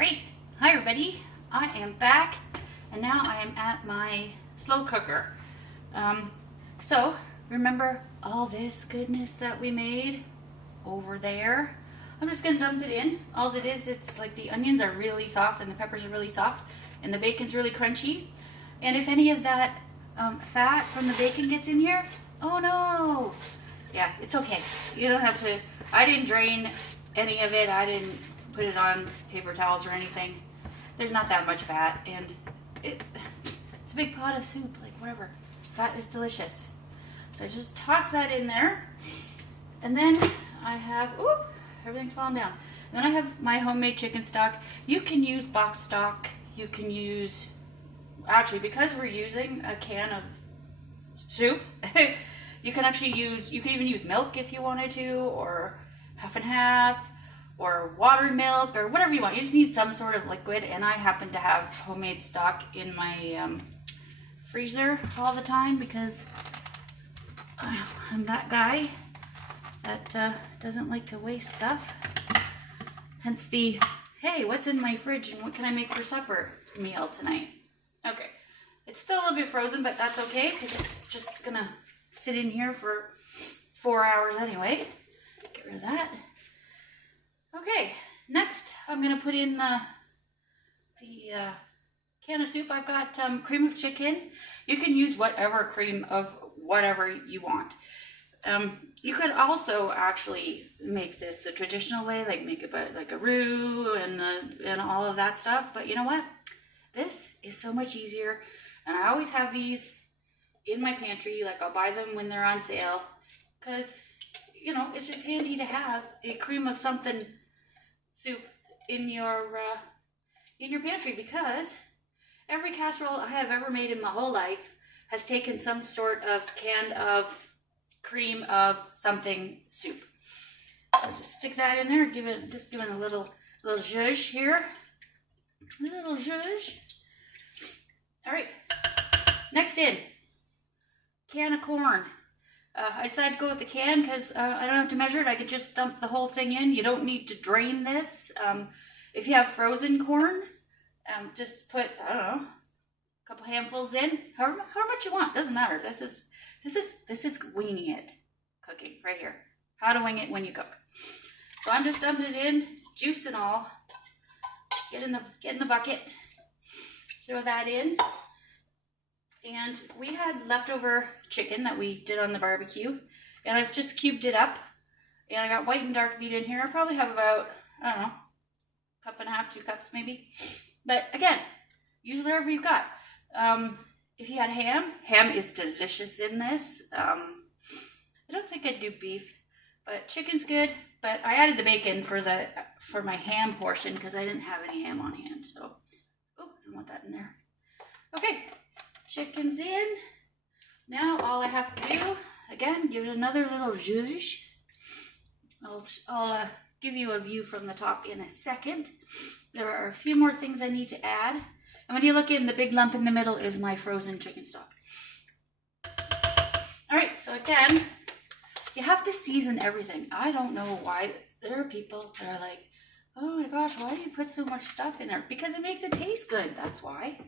Alright, hi everybody, I am back and now I am at my slow cooker. So remember all this goodness that we made over there? I'm just going to dump it in. All it is, it's like the onions are really soft and the peppers are really soft and the bacon's really crunchy. And if any of that fat from the bacon gets in here, oh no! Yeah, it's okay. You don't have to, I didn't drain any of it. I didn't put it on paper towels or anything. There's not that much fat and it's a big pot of soup, like whatever. Fat is delicious. So I just toss that in there. And then I have, oop, everything's falling down. Then I have my homemade chicken stock. You can use box stock. You can use, actually because we're using a can of soup, you can actually use, you can even use milk if you wanted to, or half and half, or watered milk, or whatever you want. You just need some sort of liquid, and I happen to have homemade stock in my freezer all the time because I'm that guy that doesn't like to waste stuff. Hence the, hey, what's in my fridge and what can I make for supper meal tonight? Okay, it's still a little bit frozen, but that's okay because it's just gonna sit in here for 4 hours anyway. Get rid of that. Okay, next I'm gonna put in the can of soup. I've got cream of chicken. You can use whatever cream of whatever you want. You could also actually make this the traditional way, like make it like a roux and all of that stuff. But you know what? This is so much easier, and I always have these in my pantry. Like I'll buy them when they're on sale, because you know it's just handy to have a cream of something soup in your pantry, because every casserole I have ever made in my whole life has taken some sort of can of cream of something soup. So just stick that in there. Give it, just give it a little zhuzh here. A little zhuzh. All right. Next in, can of corn. I decided to go with the can because I don't have to measure it. I could just dump the whole thing in. You don't need to drain this. If you have frozen corn, just put, I don't know, a couple handfuls in. However much you want, doesn't matter. This is winging it, cooking right here. How to wing it when you cook. So I'm just dumping it in, juice and all. Get in the bucket. Throw that in. And we had leftover chicken that we did on the barbecue, and I've just cubed it up. And I got white and dark meat in here. I probably have about, I don't know, cup and a half, 2 cups maybe. But again, use whatever you've got. If you had ham is delicious in this. I don't think I'd do beef, but chicken's good. But I added the bacon for my ham portion because I didn't have any ham on hand. So, oh, I don't want that in there. Okay, chicken's in. Now all I have to do, again, give it another little zhuzh. I'll give you a view from the top in a second. There are a few more things I need to add. And when you look in, the big lump in the middle is my frozen chicken stock. All right, so again, you have to season everything. I don't know why there are people that are like, oh my gosh, why do you put so much stuff in there? Because it makes it taste good, that's why.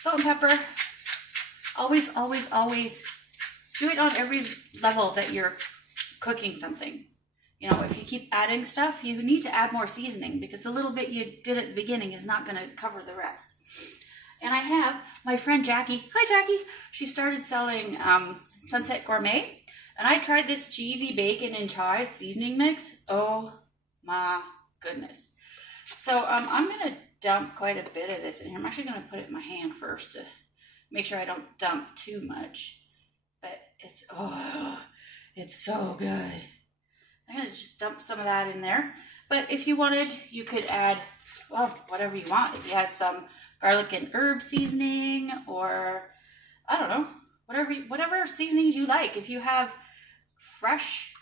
Salt and pepper, always, always, always do it on every level that you're cooking something. You know, if you keep adding stuff, you need to add more seasoning because the little bit you did at the beginning is not going to cover the rest. And I have my friend Jackie. Hi, Jackie. She started selling Sunset Gourmet. And I tried this cheesy bacon and chive seasoning mix. Oh my goodness. So I'm going to dump quite a bit of this in here. I'm actually going to put it in my hand first to make sure I don't dump too much. But it's, oh, it's so good. I'm going to just dump some of that in there. But if you wanted, you could add, well, whatever you want. If you had some garlic and herb seasoning, or I don't know, whatever seasonings you like. If you have fresh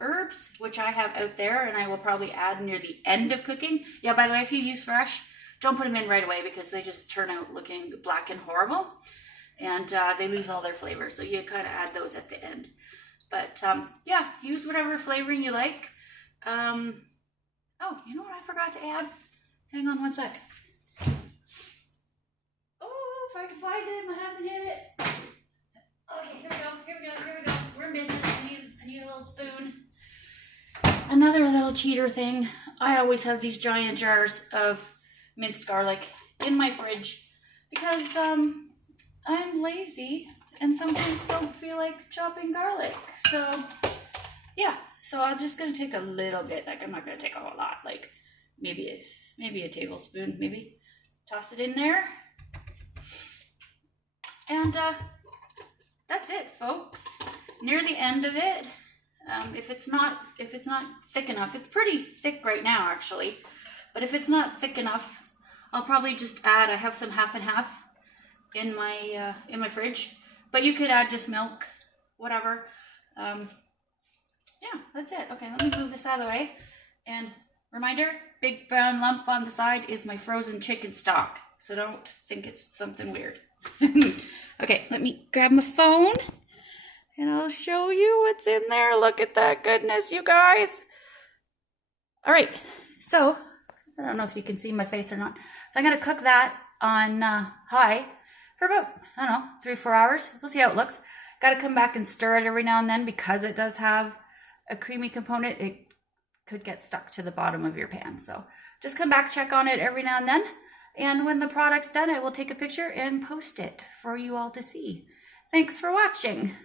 herbs, which I have out there, and I will probably add near the end of cooking. Yeah, by the way, if you use fresh, don't put them in right away because they just turn out looking black and horrible. And they lose all their flavor. So you kind of add those at the end. But yeah, use whatever flavoring you like. Oh, you know what I forgot to add? Hang on one sec. Oh, if I can find it, my husband hit it. Okay, here we go. We're in business. I need a little spoon. Another little cheater thing. I always have these giant jars of minced garlic in my fridge because I'm lazy and sometimes don't feel like chopping garlic. So yeah, so I'm just gonna take a little bit. Like I'm not gonna take a whole lot. Like maybe a tablespoon. Maybe toss it in there, and that's it, folks. Near the end of it. If it's not thick enough, it's pretty thick right now actually, but if it's not thick enough, I'll probably just add. I have some half and half in my fridge, but you could add just milk, whatever. Yeah, that's it. Okay, let me move this out of the way. And reminder, big brown lump on the side is my frozen chicken stock, so don't think it's something weird. Okay, let me grab my phone. And I'll show you what's in there. Look at that goodness, you guys. All right, so I don't know if you can see my face or not. So I'm gonna cook that on high for about, I don't know, 3-4 hours. We'll see how it looks. Gotta come back and stir it every now and then because it does have a creamy component. It could get stuck to the bottom of your pan. So just come back, check on it every now and then. And when the product's done, I will take a picture and post it for you all to see. Thanks for watching.